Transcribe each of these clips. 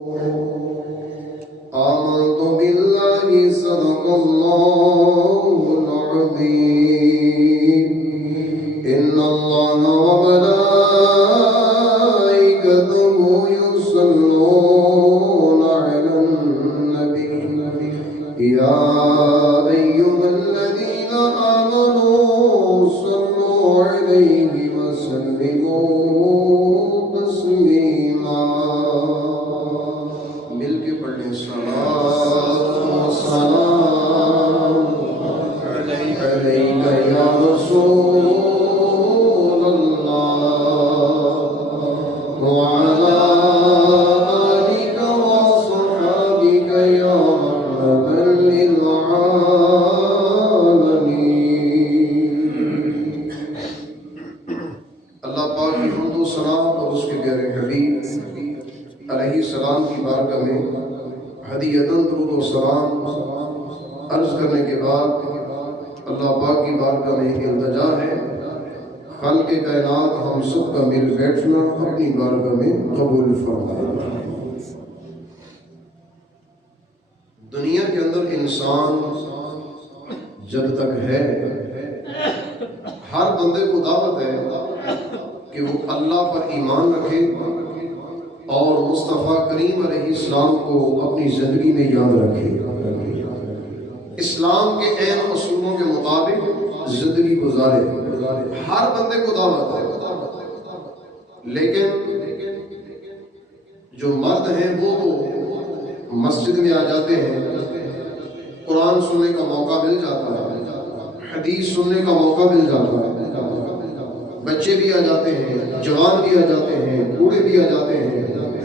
آمنت بالله صدق الله العظيم إن الله وملائكته يصلون على النبي يا أيها الذين آمنوا صلوا عليه وسلموا تسليما مل کے پڑھ لیں صلاۃ و سلام علیک یا رسول اللہ وعلی آلک وصحبک یا رحمۃ للعالمین۔ اللہ پاک کی حمد و ثنا اور اس کے پیارے حبیب علیہ السلام کی بارگاہ میں ہدیۃً درود و سلام عرض کرنے کے بعد اللہ پاک کی بارگاہ میں ایک التجا ہے، خالق کائنات ہم سب کا مل بیٹھنا اپنی بارگاہ میں قبول فرمائے۔ دنیا کے اندر انسان جب تک ہے ہر بندے کو دعوت ہے کہ وہ اللہ پر ایمان رکھے اور مصطفیٰ کریم علیہ السلام کو اپنی زندگی میں یاد رکھے، اسلام کے عین اصولوں کے مطابق زندگی گزارے۔ ہر بندے کو دعوت ہے، لیکن جو مرد ہیں وہ مسجد میں آ جاتے ہیں، قرآن سننے کا موقع مل جاتا ہے، حدیث سننے کا موقع مل جاتا ہے، بچے بھی آ جاتے ہیں، جوان بھی آ جاتے ہیں، بوڑھے بھی آ جاتے ہیں،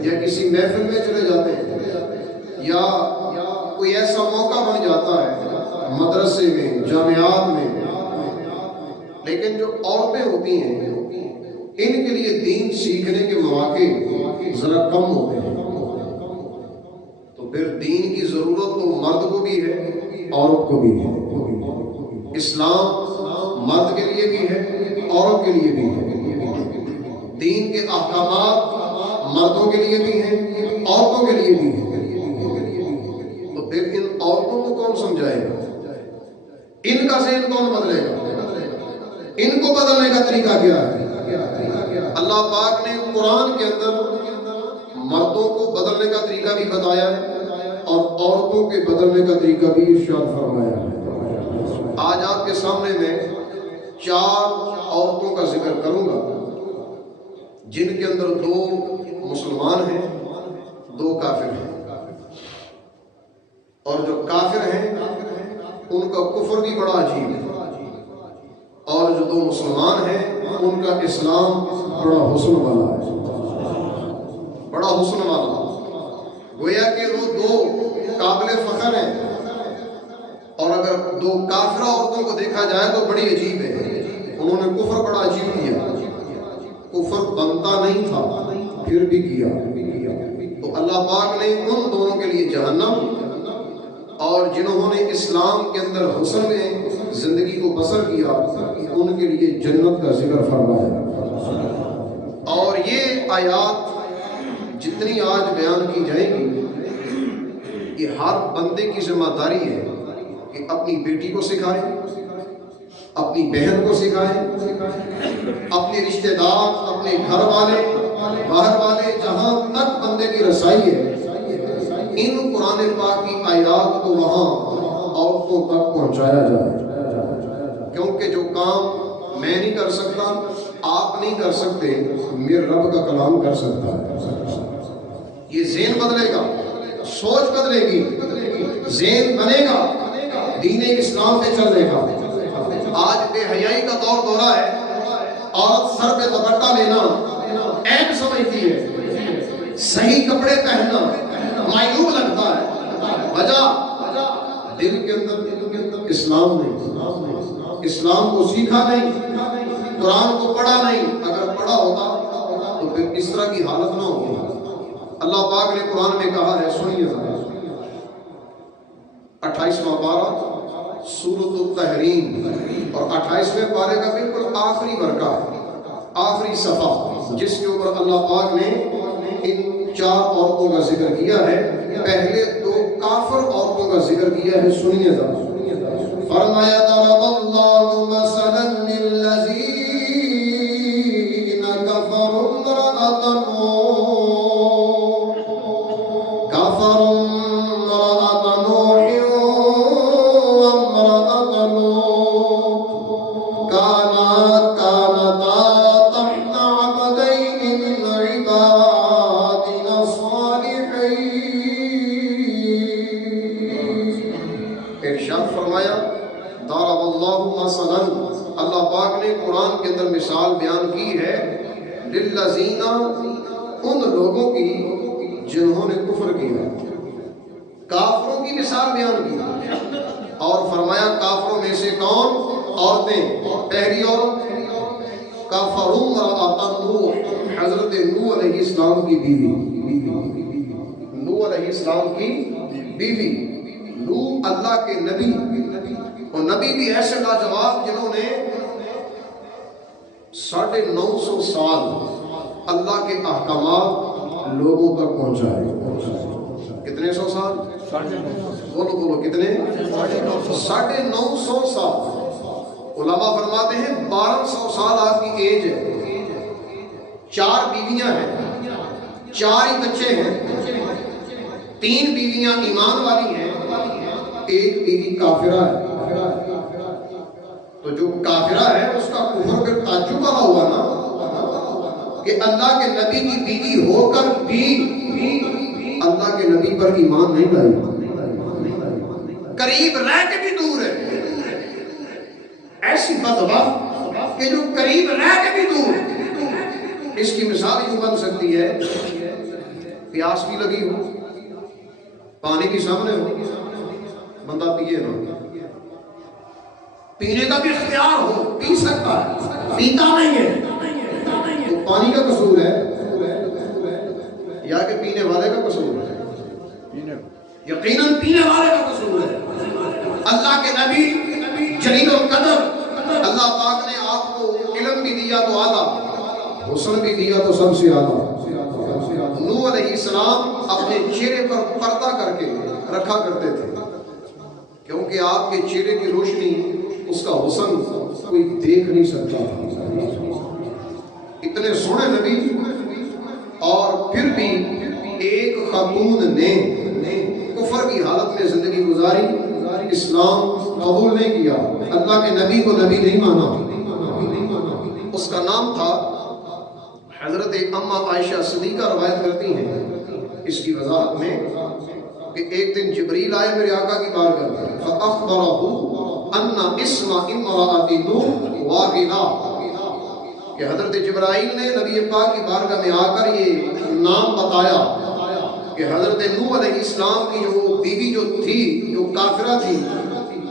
یا کسی محفل میں چلے جاتے ہیں، یا کوئی ایسا موقع بن جاتا ہے مدرسے میں، جامعات میں، لیکن جو عورتیں ہوتی ہیں ان کے لیے دین سیکھنے کے مواقع ذرا کم ہوتے ہیں، تو پھر دین کی ضرورت تو مرد کو بھی ہے عورت کو بھی ہے۔ اسلام مرد کے لیے بھی ہے عورت کے لیے بھی ہے، دین کے احکامات مردوں کے لیے بھی ہیں عورتوں کے لیے بھی ہیں، تو پھر ان عورتوں کو کون سمجھائے گا؟ ان کا ذہن کون بدلے گا؟ ان کو بدلنے کا طریقہ کیا ہے؟ اللہ پاک نے قرآن کے اندر مردوں کو بدلنے کا طریقہ بھی بتایا ہے اور عورتوں کے بدلنے کا طریقہ بھی ارشاد فرمایا ہے۔ آج آپ کے سامنے میں 4 عورتوں کا ذکر کروں گا جن کے اندر 2 مسلمان ہیں، 2 کافر ہیں، اور جو کافر ہیں ان کا کفر بھی بڑا عجیب ہے، اور جو 2 مسلمان ہیں ان کا اسلام بڑا حسن والا ہے، بڑا حسن والا، گویا کہ وہ 2 قابل فخر ہیں، اور اگر 2 کافرہ عورتوں کو دیکھا جائے تو بڑی عجیب ہے، انہوں نے کفر بڑا عجیب کیا، کفر بنتا نہیں تھا پھر بھی کیا، تو اللہ پاک نے ان دونوں کے لیے جہنم، اور جنہوں نے اسلام کے اندر حسن میں زندگی کو بسر کیا ان کے لیے جنت کا ذکر فرمایا۔ اور یہ آیات جتنی آج بیان کی جائیں گی یہ ہر بندے کی ذمہ داری ہے کہ اپنی بیٹی کو سکھائے، اپنی بہن کو سکھائے، اپنے رشتہ دار، اپنے گھر والے، باہر والے، جہاں تک بندے کی رسائی ہے ان قرآن پاک کی آیات کو وہاں عورتوں تک پہنچایا جائے، کیونکہ جو کام میں نہیں کر سکتا آپ نہیں کر سکتے میرے رب کا کلام کر سکتا ہے۔ یہ ذہن بدلے گا، سوچ بدلے گی، ذہن بنے گا، دین اسلام پہ چلے گا۔ آج بے حیائی کا دورہ ہے، عورت سر پہ دوپٹہ لینا عیب سمجھتی ہے، صحیح کپڑے پہننا معیوب لگتا ہے، وجہ دل کے اندر اسلام نہیں، اسلام کو سیکھا نہیں، قرآن کو پڑھا نہیں، اگر پڑھا ہوتا تو پھر اس طرح کی حالت نہ ہوتی۔ اللہ پاک نے قرآن میں کہا ہے، سنیے 28واں پارہ سورۃ التحریم اور 28ویں پارے کا بالکل آخری ورقہ، آخری صفحہ، جس کے اوپر اللہ پاک نے ان 4 عورتوں کا ذکر کیا ہے، پہلے 2 کافر عورتوں کا ذکر کیا ہے، سنیے ذرا۔ فرمایا ضرب اللہ مثلا للذین کفروا امرأۃ نوح وامرأۃ لوط كانتا تحت عبدين من عبادنا الصالحين۔ ارشاد فرمایا ضرب اللہ مثلا، اللہ پاک نے قرآن کے اندر مثال بیان کی ہے، للذین، ان لوگوں کی جنہوں نے کفر کیا، کافروں کی مثال بیان کی، اور فرمایا کافروں میں سے کون؟ عورتیں۔ پہلی عورت کفروا امرأۃ نوح، حضرت نوح علیہ السلام کی بیوی، نوح علیہ السلام کی بیوی۔ نوح اللہ کے نبی، اور نبی بھی ایسے لاجواب جنہوں نے 950 سال اللہ کے احکامات لوگوں تک پہنچائے۔ کتنے 100 سال؟ بولو کتنے؟ 950 سال۔ علماء فرماتے ہیں 1200 سال آپ کی ایج ہے، 4 بیویاں ہیں، 4 ہی بچے ہیں، 3 بیویاں ایمان والی ہیں، 1 بیوی کافرہ ہے۔ تو جو کافرہ ہے اس کا کفر پھر تعجب والا ہوا نا، کہ اللہ کے نبی کی بیوی ہو کر بھی اللہ کے نبی پر ایمان نہیں لائی، قریب رہ کے بھی دور ہے۔ ایسی بدبخت کہ جو قریب رہ کے بھی دور ہے۔ اس کی مثال یوں بن سکتی ہے، پیاس بھی لگی ہو، پانی بھی سامنے ہو، بندہ پیے نہ، پینے کا بھی اختیار ہو، پی سکتا ہے، پیتا نہیں ہے، تو پانی کا قصور ہے یا کہ پینے والے کا قصور ہے؟ یقیناً پینے والے کا قصور ہے۔ اللہ کے نبی جلیل القدر، اللہ پاک نے آپ کو علم بھی دیا تو اعلیٰ، حسن بھی دیا تو سب سے اعلیٰ۔ نوح علیہ السلام اپنے چہرے پر پردہ کر کے رکھا کرتے تھے، کیونکہ آپ کے چہرے کی روشنی، اس کا حسن کوئی دیکھ نہیں سکتا تھا۔ اتنے سونے نبی، اور پھر بھی ایک خاتون نے کفر کی حالت میں زندگی گزاری، اسلام قبول نہیں کیا، اللہ کے نبی کو نبی نہیں مانا۔ اس کا نام تھا حضرت اماں عائشہ صدیقہ روایت کرتی ہیں اس کی وضاحت میں کہ ایک دن جبریل آئے میرے آقا کی بارگاہ میں، فَأَخْبَرَهُ أَنَّ اسْمَ امْرَأَتِ نُوحٍ وَاغِلَةٌ، کہ حضرت جبرائیل نے نبی پاک کی بارگاہ میں آ کر یہ نام بتایا کہ حضرت نوح علیہ السلام کی جو بیوی جو تھی، جو کافرہ تھی،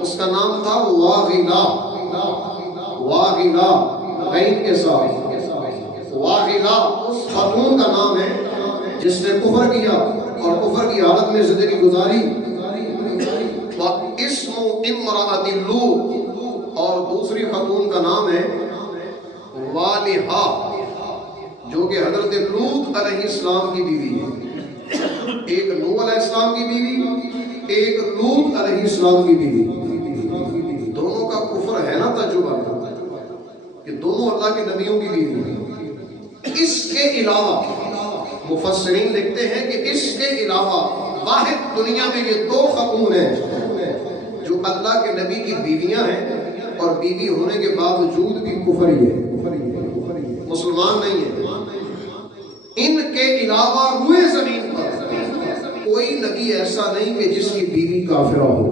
اس کا نام تھا واغلہ، واغلہ غین کے ساتھ، واغلہ اس خاتون کا نام ہے جس نے کفر کیا اور کفر کی حالت میں زندگی گزاری۔ اسم امرأۃ لوط، اور دوسری خاتون کا نام ہے والہا، جو کہ حضرت لوط علیہ السلام کی بیوی ہے۔ ایک نوح علیہ السلام کی بیوی، ایک لوط علیہ السلام کی بیوی، دونوں کا کفر ہے نا تجربہ کہ دونوں اللہ کے نبیوں کی بیوی ہیں۔ اس کے علاوہ مفسرین لکھتے ہیں کہ اس کے علاوہ واحد دنیا میں یہ 2 خاتون ہیں جو اللہ کے نبی کی بیویاں ہیں اور بیوی ہونے کے باوجود بھی کفری ہے، مسلمان نہیں ہے۔ ان کے علاوہ روئے زمین پر کوئی نبی ایسا نہیں کہ جس کی بیوی کافرہ ہو۔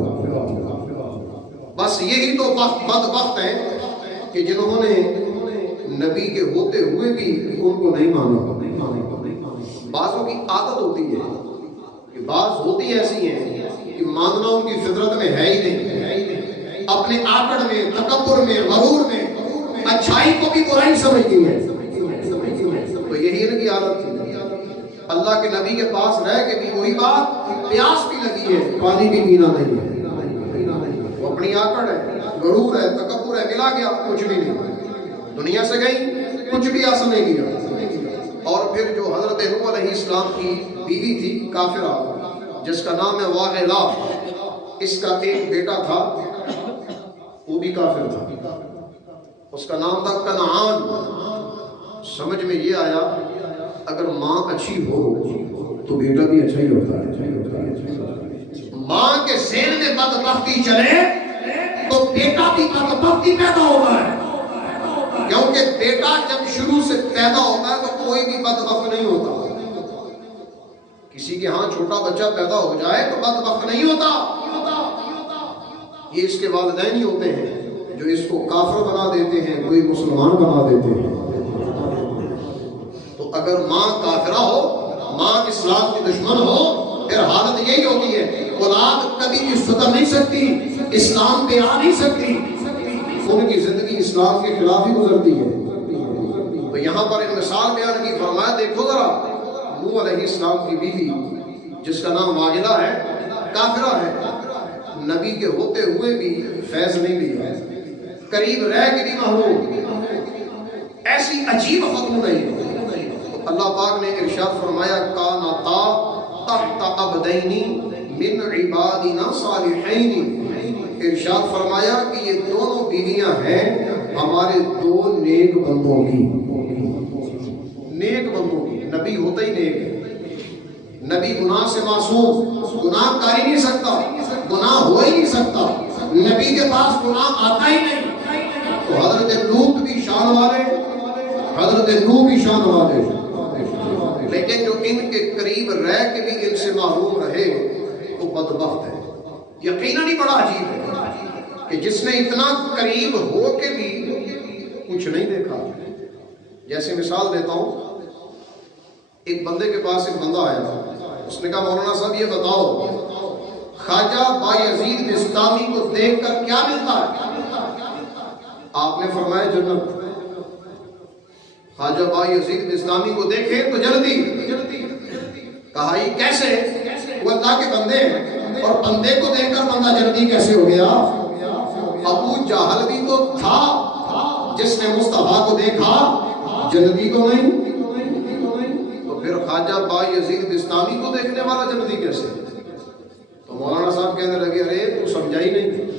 بس یہی تو بدبخت ہیں کہ جنہوں نے نبی کے ہوتے ہوئے بھی ان کو نہیں مانا۔ بعضوں کی عادت ہوتی ہے کہ بعض ہوتی ایسی ہیں کہ ماننا ان کی فطرت میں ہے ہی نہیں، اپنے آکڑ میں، تکبر میں، غرور میں اچھائی کو بھی برائی سمجھتی ہے۔ تو یہی ان کی عادت تھی۔ اللہ کے نبی کے پاس رہ کے بھی وہی بات، پیاس بھی لگی ہے، پانی بھی پینا نہیں ہے، وہ اپنی آکڑ ہے، غرور ہے، تکبر ہے، ملا گیا کچھ بھی نہیں، دنیا سے گئی کچھ بھی حاصل نہیں کیا۔ اور پھر جو حضرت نوح علیہ السلام کی بیوی تھی کافرہ، جس کا نام ہے واعلہ، اس کا ایک بیٹا تھا، وہ بھی کافر تھا، اس کا نام تھا کنعان۔ سمجھ میں یہ آیا اگر ماں اچھی ہو تو بیٹا بھی اچھا ہی ہوتا ہے۔ ماں کے ذہن میں بدبختی چلے تو بیٹا بھی بدبختی پیدا ہوتا ہے، کیونکہ بیٹا جب شروع سے پیدا ہوتا ہے تو کوئی بھی بدبخت نہیں ہوتا۔ کسی کے ہاں چھوٹا بچہ پیدا ہو جائے تو بدبخت نہیں ہوتا، یہ اس کے والدین ہی ہوتے ہیں جو اس کو کافر بنا دیتے ہیں، کوئی مسلمان بنا دیتے ہیں۔ تو اگر ماں کافرہ ہو، ماں اسلام کی دشمن ہو، پھر حالت یہی ہوتی ہے، اولاد کبھی بھی سدھر نہیں سکتی، اسلام پہ آ نہیں سکتی، ان کی زندگی اسلام کے خلاف ہی گزرتی ہے۔ تو یہاں پر ایک مثال بیان کی، فرمایا دیکھو ذرا نوح علیہ السلام کی بیوی جس کا نام واعلہ ہے، کافرہ ہے، نبی کے ہوتے ہوئے بھی فیض نہیں لیا، قریب رہ کے بھی محروم، ایسی عجیب خاتون ہے۔ تو اللہ پاک نے ارشاد فرمایا کانتا تحت عبدین من عبادنا صالحین، ارشاد فرمایا کہ یہ دونوں بیویاں ہیں ہمارے دو نیک بندوں کی، نیک بندوں کی۔ نبی ہوتا ہی نیک ہے، نبی گناہ سے معصوم، گناہ کر ہی نہیں سکتا، گناہ ہو ہی نہیں سکتا، نبی کے پاس گناہ آتا ہی نہیں۔ تو حضرت لوط بھی شان والے، حضرت نوح بھی شان والے، لیکن جو ان کے قریب رہ کے بھی ان سے محروم رہے وہ بدبخت ہے۔ یقیناً ہی بڑا عجیب ہے کہ جس نے اتنا قریب ہو کے بھی کچھ نہیں دیکھا۔ جیسے مثال دیتا ہوں، ایک بندے کے پاس ایک بندہ آیا تھا، اس نے کہا مولانا صاحب یہ بتاؤ خواجہ بایزید بستامی کو دیکھ کر کیا ملتا ہے؟ آپ نے فرمایا جنت۔ خواجہ بایزید بستامی کو دیکھے تو جلدی۔ کہا یہ کیسے؟ وہ اللہ کے بندے ہیں، اور بندے کو دیکھ کر بندہ جلدی کیسے ہو گیا؟ ابو جہل بھی تو تھا جس نے مصطفیٰ کو دیکھا، جنتی تو نہیں۔ تو پھر خواجہ بایزید بستامی کو دیکھنے والا جنتی کیسے؟ تو مولانا صاحب کہنے لگے ارے تو سمجھا ہی نہیں،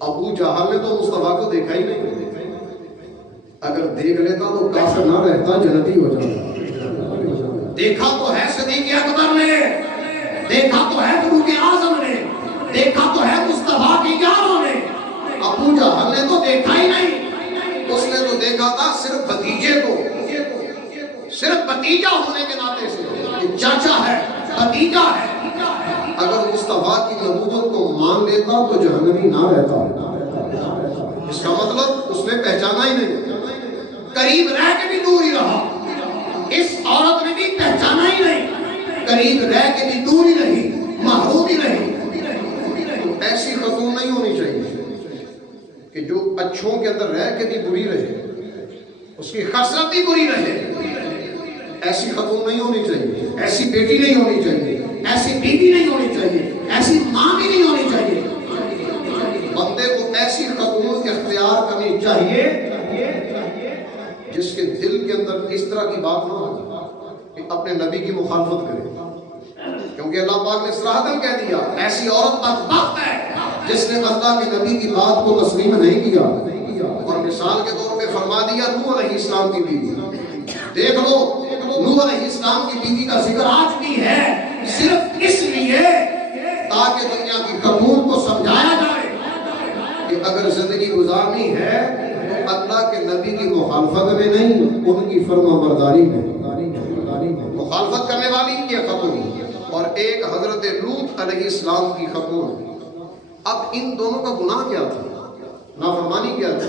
ابو جہل نے تو مصطفیٰ کو دیکھا ہی نہیں، اگر دیکھ لیتا تو کافر نہ رہتا، جنتی ہو جاتا۔ دیکھا تو ہے صدیق اکبر نے، دیکھا تو ہے فاروق اعظم نے، دیکھا تو ہے مصطفیٰ کی یاروں نے، ابو جہل نے تو دیکھا ہی نہیں، اس نے تو دیکھا تھا صرف بھتیجے کو، صرف بھتیجا ہونے کے ناطے سے، چاچا ہے، بھتیجا ہے۔ اگر مصطفیٰ کی نبوت کو مان لیتا تو جہنمی نہ رہتا، اس کا مطلب اس نے پہچانا ہی نہیں، قریب رہ کے بھی دور ہی رہا۔ اس عورت نے بھی پہچانا ہی نہیں، قریب رہ کے بھی دور ہی رہی، محروم ہی رہی۔ ایسی خاتون نہیں ہونی چاہیے کہ جو اچھوں کے اندر رہ کے بھی بری رہے، اس کی خصلت بھی بری رہے، ایسی خاتون نہیں ہونی چاہیے، ایسی بیٹی نہیں ہونی چاہیے، ایسی بیوی نہیں ہونی چاہیے، ایسی ماں بھی نہیں ہونی چاہیے۔ بندے کو ایسی خاتون اختیار کرنی چاہیے جس کے دل کے اندر اس طرح کی بات نہ ہو کہ اپنے نبی کی مخالفت کرے، کیونکہ اللہ پاک نے صراحتاً کہہ دیا ایسی عورت بدبخت ہے جس نے اللہ کے نبی کی بات کو تسلیم نہیں کیا۔ اور مثال کے طور پہ فرما دیا نوح علیہ السلام کی بیوی، دیکھ لو نوح علیہ السلام کی بیوی کا ذکر آج بھی ہے صرف اس لیے تاکہ دنیا کی خاتون کو سمجھایا جائے کہ اگر زندگی گزارنی ہے تو اللہ کے نبی کی مخالفت میں نہیں، ان کی فرما برداری میں۔ مخالفت کرنے والی یہ خاتون اور ایک حضرت لوط علیہ السلام کی خاتون۔ اب ان دونوں کا گناہ کیا تھا؟ نافرمانی کیا تھی؟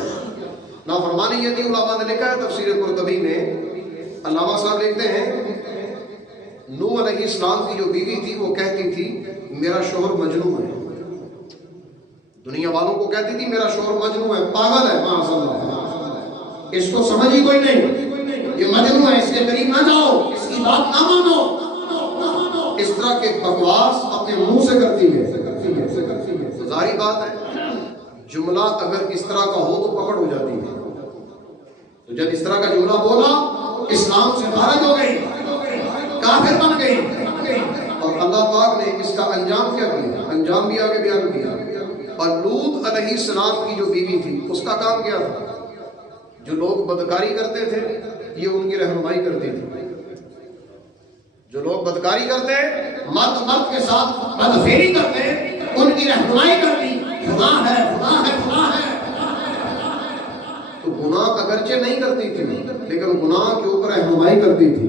نافرمانی یہ تھی، علماء نے لکھا ہے تفسیر قرطبی میں، علامہ صاحب لکھتے ہیں نوح علیہ السلام کی جو بیوی تھی وہ کہتی تھی میرا شوہر مجنون ہے، دنیا والوں کو کہتی تھی میرا شوہر مجنون ہے، پاگل ہے، معاذ اللہ، اس کو سمجھ ہی کوئی نہیں، یہ مجنون ہے، اس کے قریب نہ جاؤ، اس کی بات نہ مانو، اس طرح کے بکواس اپنے منہ سے کرتی ہے۔ ظاہری بات ہے جملہ اگر اس طرح کا ہو تو پکڑ ہو جاتی ہے، تو جب اس طرح کا جملہ بولا اسلام سے خارج ہو گئی، کافر بن گئی، اور اللہ پاک نے اس کا انجام کیا کیا؟ انجام بھی آگے بیان کیا۔ اور لوط علیہ السلام کی جو بیوی تھی اس کا کام کیا تھا؟ جو لوگ بدکاری کرتے تھے یہ ان کی رہنمائی کرتی تھی۔ جو لوگ بدکاری کرتے مرد مرد کے ساتھ بدفیری کرتے ان کی رہنمائی کرتی، خدا ہے خدا ہے خدا ہے۔ تو گناہ اگرچہ نہیں کرتی تھی لیکن گناہ کے اوپر رہنمائی کرتی تھی۔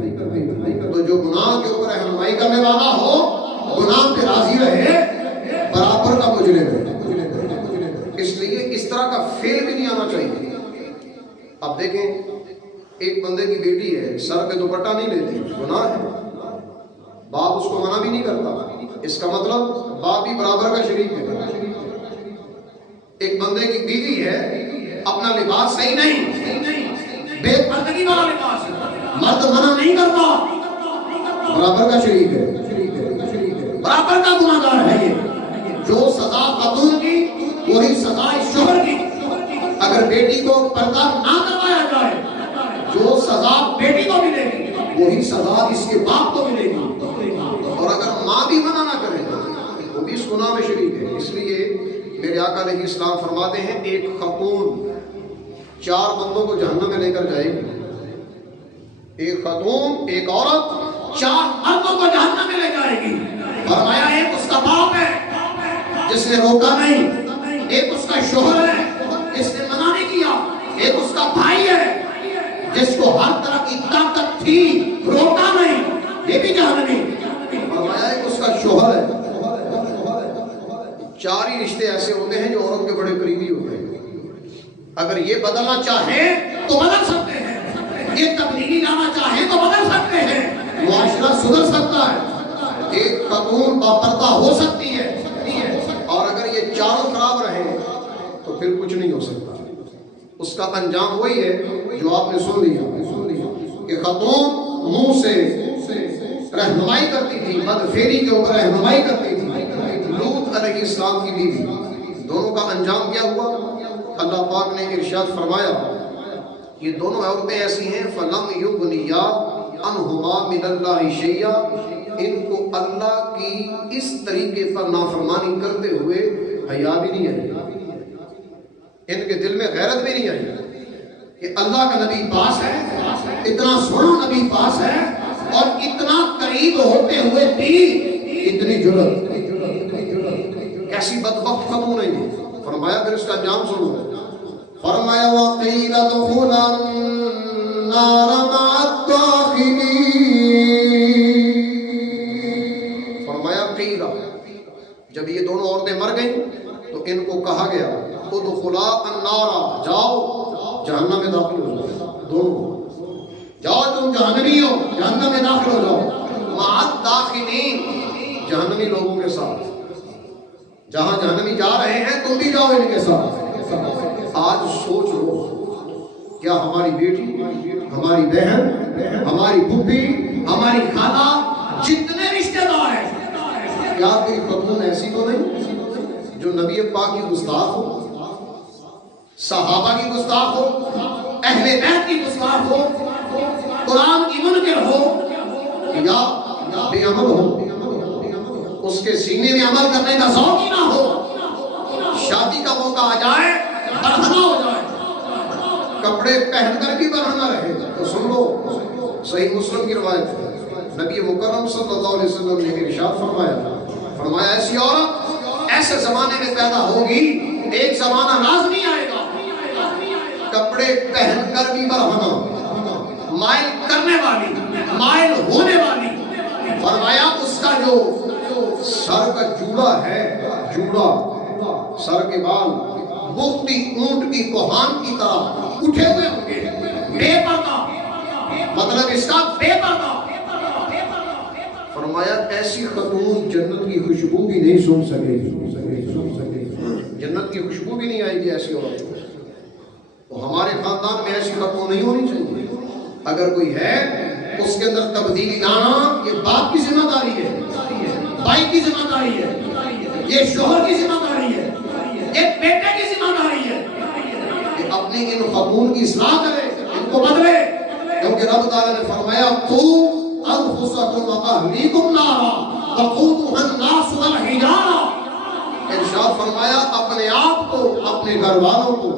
تو جو گناہ کے اوپر رہنمائی کرنے والا ہو گناہ پہ راضی رہے، برابر کا مجرم ہے۔ اس لیے اس طرح کا فعل بھی نہیں آنا چاہیے۔ اب دیکھیں ایک بندے کی بیٹی ہے، سر پہ دوپٹہ نہیں لیتی، گناہ ہے، باپ اس کو منع بھی نہیں کرتا، اس کا مطلب باپ بھی برابر کا شریک ہے۔ ایک بندے کی بیوی ہے، اپنا لباس صحیح نہیں، بے پردگی والا لباس ہے، مرد منع نہیں کرتا، برابر کا شریک ہے، برابر کا گناہگار ہے۔ یہ جو سزا خاتون کی وہی سزا شوہر کی۔ اگر بیٹی کو پردہ نہ کروایا جائے جو سزا بیٹی کو ملے گی وہی سزا اس کے باپ کو ملے گی، اور اگر ماں بھی منع نہ کرے وہ بھی اس گناہ میں شریک ہے۔ اس لیے میرے آقا علیہ السلام فرماتے ہیں ایک خاتون 4 بندوں کو جہنم میں لے کر جائے گی۔ ایک خاتون، ایک عورت 4 مردوں کو جہنم میں لے جائے گی۔ فرمایا ایک اس کا باپ ہے جس نے روکا نہیں، ایک اس کا شوہر ہے جس نے منع نہیں کیا، ایک اس کا بھائی ہے جس کو ہر طرح کی طاقت تھی روکا نہیں، یہ بھی جہنمی۔ فرمایا ایک اس کا شوہر ہے۔ 4 ہی رشتے ایسے ہوتے ہیں جو عورت کے بڑے قریبی ہوتے ہیں۔ اگر یہ بدلنا چاہیں تو بدل سکتے ہیں، یہ تبدیلی لانا چاہیں تو بدل سکتے ہیں، معاشرہ سدھر سکتا ہے، ایک خاتون باپردہ ہو سکتی ہے۔ اور اگر یہ چاروں خراب رہے تو پھر کچھ نہیں ہو سکتا۔ اس کا انجام وہی ہے جو آپ نے سن لیا کہ خاتون منہ سے رہنمائی کرتی تھی، بدفیری کے اوپر رہنمائی کرتی تھی، لوط علیہ السلام کی بیوی، دونوں کا انجام کیا ہوا؟ اللہ پاک نے ارشاد فرمایا یہ دونوں عورتیں ایسی ہیں فَلَمْ يُغْنِيَا عَنْهُمَا مِنَ اللَّهِ شَيْئًا، ان کو اللہ کی اس طریقے پر نافرمانی کرتے ہوئے حیا بھی نہیں آئی، ان کے دل میں غیرت بھی نہیں آئی کہ اللہ کا نبی پاس ہے، اتنا سونا نبی پاس ہے اور اتنا قریب ہوتے ہوئے بھی اتنی جرت، کیسی بدبخت خاتون ہے یہ۔ فرمایا پھر اس کا انجام سنو، فرمایا وَقِيلَ ادْخُلَا النَّارَ مَعَ الدَّاخِلِينَ، فرمایا قیل، جب یہ دونوں عورتیں مر گئیں تو ان کو کہا گیا ادخلا النار، جاؤ جہنم میں داخل ہو جاؤ، دونوں جاؤ، تم جہنمی ہو، جہنم میں داخل ہو جاؤ، مع الداخلین، جہنمی لوگوں کے ساتھ، جہاں جہنمی جا رہے ہیں تم بھی جاؤ ان کے ساتھ۔ آج سوچ لو کیا ہماری بیٹی، ہماری بہن، ہماری پھوپھی، ہماری خالہ، جتنے رشتہ دار ہیں، کیا کوئی خاتون ایسی تو نہیں جو نبی پاک کی گستاخ ہو، صحابہ کی گستاخ ہو، اہل بیت کی گستاخ ہو، قرآن کی منکر ہو، یا بے عمل ہو، اس کے سینے میں عمل کرنے کا ذوق ہی نہ ہو، شادی کا موقع آ جائے برہنہ ہو جائے، کپڑے پہن کر بھی برہنہ رہے۔ تو سن لو صحیح مسلم کی روایت ہے، نبی مکرم صلی اللہ علیہ وسلم نے ارشاد فرمایا ایسی عورت ایسے زمانے میں پیدا ہوگی، ایک زمانہ لازمی آئے گا کپڑے پہن کر بھی برہنہ، مائل کرنے والی، مائل ہونے والی۔ فرمایا اس کا جو سر کا جوڑا ہے، جوڑا سر کے بال بغتی اونٹ کی کوہان کی طرح اٹھے ہوئے ہوں گے، بے پردہ، مطلب اس کا بے پردہ۔ فرمایا ایسی خاتون جنت کی خوشبو بھی نہیں سن سکے گی، جنت کی خوشبو بھی نہیں آئے گی ایسی عورت کو۔ تو ہمارے خاندان میں ایسی خاتون نہیں ہونی چاہیے، اگر کوئی ہے اس کے اندر تبدیلی لانا یہ باپ کی ذمہ داری ہے، بھائی کی ذمہ داری ہے، یہ شوہر کی ذمہ داری ہے، یہ بیٹے کی ذمہ داری ہے کہ اپنی ان خاتون کی اصلاح کرے، ان کو بدلے، ان کہ رب تعالیٰ نے فرمایا قوا انفسکم واہلیکم نارا وقودها الناس والحجارہ، ارشاد فرمایا اپنے آپ کو اپنے گھر والوں کو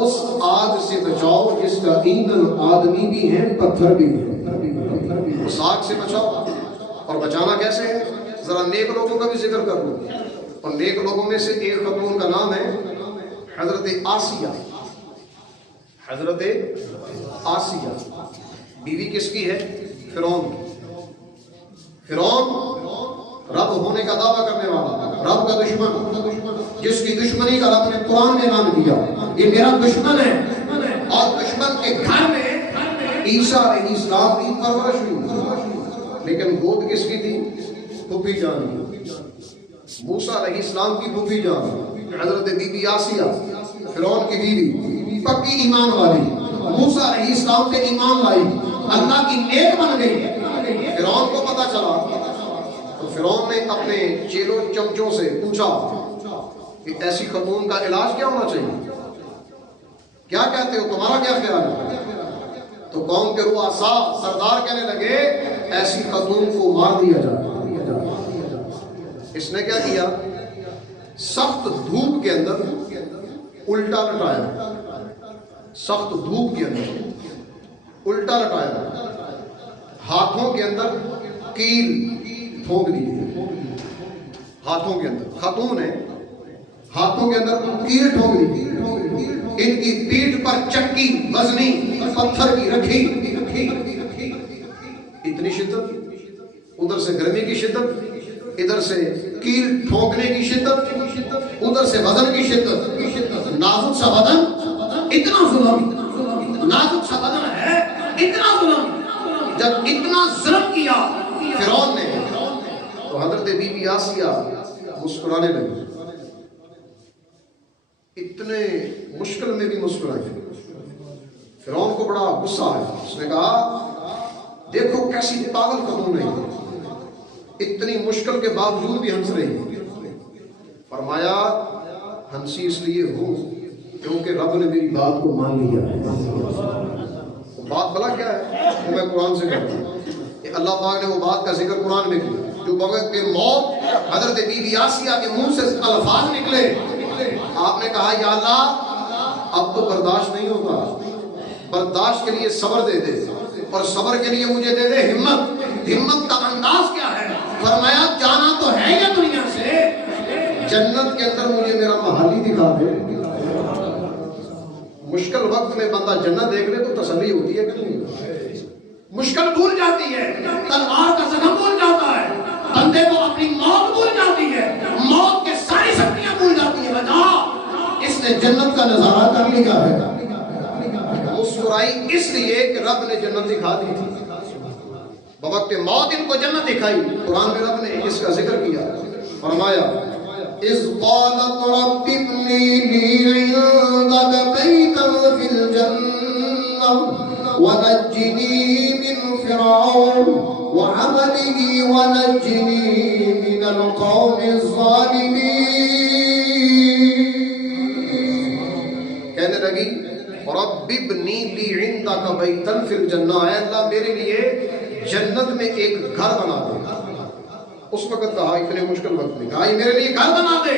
اس آگ سے بچاؤ جس کا ایندھن آدمی بھی ہیں پتھر بھی ہیں، اس آگ سے بچاؤ۔ اور بچانا کیسے ہے؟ ذرا نیک لوگوں کا بھی ذکر کر لوں، اور نیک لوگوں میں سے ایک خاتون کا نام ہے حضرت آسیہ۔ حضرت آسیہ بیوی کس کی ہے؟ فرعون کی۔ فرعون رب ہونے کا دعویٰ کرنے والا، رب کا دشمن، جس کی دشمنی کا رب نے قرآن میں نام دیا یہ میرا دشمن ہے، اور دشمن کے گھر میں عیسیٰ علیہ السلام کی پرورش ہوئی، لیکن گود کس کی تھی؟ پھوپھی جان کی، موسیٰ علیہ السلام کی پھوپھی جان حضرت بی بی آسیہ، فرعون کی بیوی، پکی ایمان والی، موسیٰ علیہ السلام سے ایمان لائی، اللہ کی نیک بن گئی۔ فرعون کو پتہ چلا تو فرعون نے اپنے چیلوں چمچوں سے پوچھا کہ ایسی خاتون کا علاج کیا ہونا چاہیے، کیا کہتے ہو، تمہارا کیا خیال ہے؟ تو قوم کے رؤساء سردار کہنے لگے ایسی خاتون کو مار دیا جائے۔ اس نے کیا کیا؟ سخت دھوپ کے اندر الٹا لٹایا، سخت دھوپ کے اندر الٹا لٹایا، ہاتھوں کے اندر کیل پھونک دی، ہاتھوں کے اندر، خاتون ہے ہاتھوں کے اندر کیل ٹھونک دی، ان کی پیٹھ پر چکی وزنی پتھر کی رکھی، اتنی شدت، ادھر سے گرمی کی شدت، ادھر سے کیل ٹھونکنے کی شدت، ادھر سے وزن کی شدت، نازک سا بدن، اتنا ظلم، نازک سا بدن ہے، اتنا ظلم۔ جب اتنا ظلم کیا فرعون نے تو حضرت بی بی آسیہ مسکرانے لگی، اتنے مشکل میں بھی مسکرائی۔ فرعون کو بڑا غصہ آیا، اس نے کہا دیکھو کیسی پاگل خاتون ہے، اتنی مشکل کے باوجود بھی ہنس رہی ہے۔ فرمایا ہنسی اس لیے ہوں کیونکہ رب نے میری بات کو مان لیا ہے۔ بات بلا کیا ہے وہ میں قرآن سے کرتا ہوں، اللہ پاک نے وہ بات کا ذکر قرآن میں کیا جو وقت کے موت حضرت بی بی آسیہ کے منہ سے الفاظ نکلے، آپ نے کہا یا اللہ اب تو برداشت نہیں ہوتا، برداشت کے لیے صبر دے دے، اور صبر کے لیے مجھے دے دے ہمت۔ ہمت کا انداز کیا ہے؟ فرمایا جانا تو ہے یا دنیا سے، جنت کے اندر مجھے میرا محل ہی دکھا دے۔ مشکل وقت میں بندہ جنت دیکھ لے تو تسلی ہوتی ہے کہ نہیں؟ مشکل بھول جاتی ہے، تلوار کا زخم بھول جاتا ہے، بندے کو اپنی موت بھول جاتی ہے، موت کے ساری شکتیاں بھول جاتی ہیں۔ بتا اس نے جنت کا نظارہ کر لیا ہے، مسکرائی اس لیے کہ رب نے جنت دکھا دی تھی، بوقت موت ان کو جنت دکھائی۔ قرآن میں رب نے اس کا ذکر کیا، فرمایا اذ قالت رب ابن لي عندك بيتا في الجنة ونجني من فرعون وعمله ونجني من القوم الظالمين۔ کہنے لگی رب ابن لي عندك بيتا في الجنة، اے اللہ میرے لیے جنت میں ایک گھر بنا دے۔ اس وقت کہا اتنے مشکل وقت میں کہا یہ میرے لیے گھر بنا دے،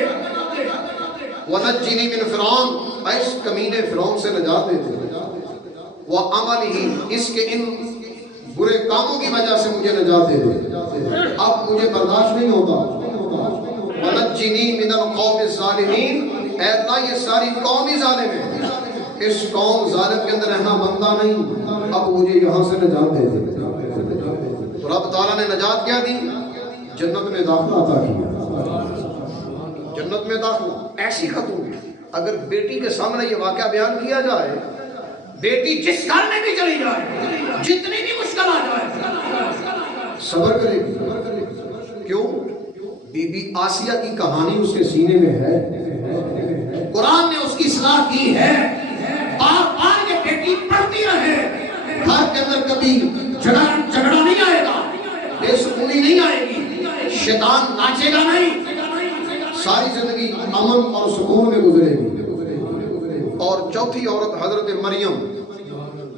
وَنَجِّنِي مِنْ فِرْعَوْنَ، اس کمینے فرعون سے نجات دے دے، وَعَمَلِهِ، اس کے ان برے کاموں کی وجہ سے مجھے نجات دے دے، اب مجھے برداشت نہیں ہوتا۔ وَنَجِّنِي مِنَ الْقَوْمِ الظَّالِمِينَ، اے اللہ یہ ساری قوم ہی ظالم ہے، اس قوم ظالم کے اندر رہنا بنتا نہیں، اب مجھے یہاں سے نجات دے دے۔ تو رب تعالیٰ نے نجات کیا دی؟ جنت میں داخلہ عطا کیا، جنت میں داخلہ۔ ایسی خاتون اگر بیٹی کے سامنے یہ واقعہ بیان کیا جائے، بیٹی جس گھر میں بھی چلی جائے، جتنی بھی مشکل آ جائے، صبر کرے گی۔ کیوں؟ بی بی آسیہ کی کہانی اس کے سینے میں ہے، قرآن نے اس کی اصلاح کی ہے، بار بار یہ بیٹی پڑھتی رہے، گھر کے اندر کبھی جھگڑا نہیں آئے گا، بے سکونی نہیں آئے گی، شیطان ناچے گا نہیں، ساری زندگی امن اور سکون میں گزرے گی۔ اور چوتھی عورت حضرت مریم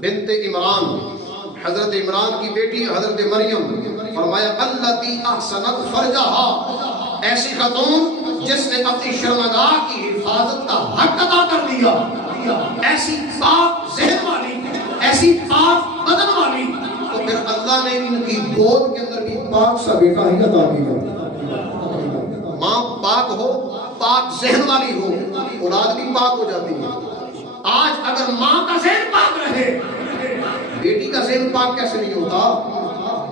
بنت عمران، حضرت عمران کی بیٹی حضرت مریم، فرمایا التی احسنت فرجہا، ایسی خاتون جس نے اپنی شرمگاہ کی حفاظت کا حق ادا کر دیا، ایسی پاک ذہن والی، ایسی پاک بدن والی، تو پھر اللہ نے ان کی گود کے اندر بھی پاک سا بیٹا ہی عطا کیا۔ ماں پاک ہو، پاک ذہن والی ہو، اولاد بھی پاک ہو جاتی ہے۔ آج اگر ماں کا ذہن پاک رہے، بیٹی کا ذہن پاک کیسے نہیں ہوتا؟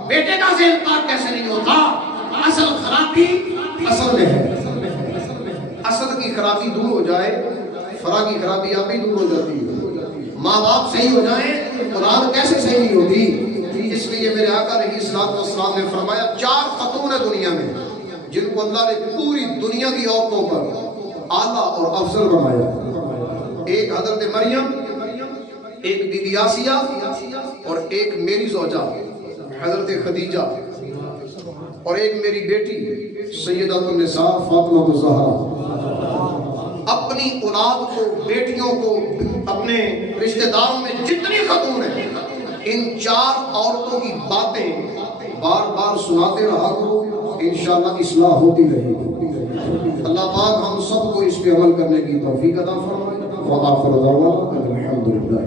بیٹے کا ذہن پاک کیسے نہیں ہوتا؟ اصل خرابی اصل میں ہے۔ اصل کی خرابی دور ہو جائے، فرا کی خرابی آپ ہی دور ہو جاتی ہے۔ ماں باپ صحیح ہو جائیں، اولاد کیسے صحیح نہیں ہوتی؟ اس لیے میرے آقا علیہ السلام نے فرمایا 4 خاتون ہیں دنیا میں جن کو اللہ نے پوری دنیا کی عورتوں پر اعلیٰ اور افضل بنایا۔ ایک حضرت مریم، ایک بی بی آسیہ، اور ایک میری زوجہ حضرت خدیجہ، اور ایک میری بیٹی سیدۃ النساء فاطمہ الزہرا۔ اپنی اولاد کو، بیٹیوں کو، اپنے رشتہ داروں میں جتنی خاتون ہیں، ان 4 عورتوں کی باتیں بار بار سناتے رہا کرو، انشاءاللہ اصلاح ہوتی رہے گی۔ اللہ پاک ہم سب کو اس پہ عمل کرنے کی توفیق عطا فرمائے۔ وآخر دعوانا الحمدللہ۔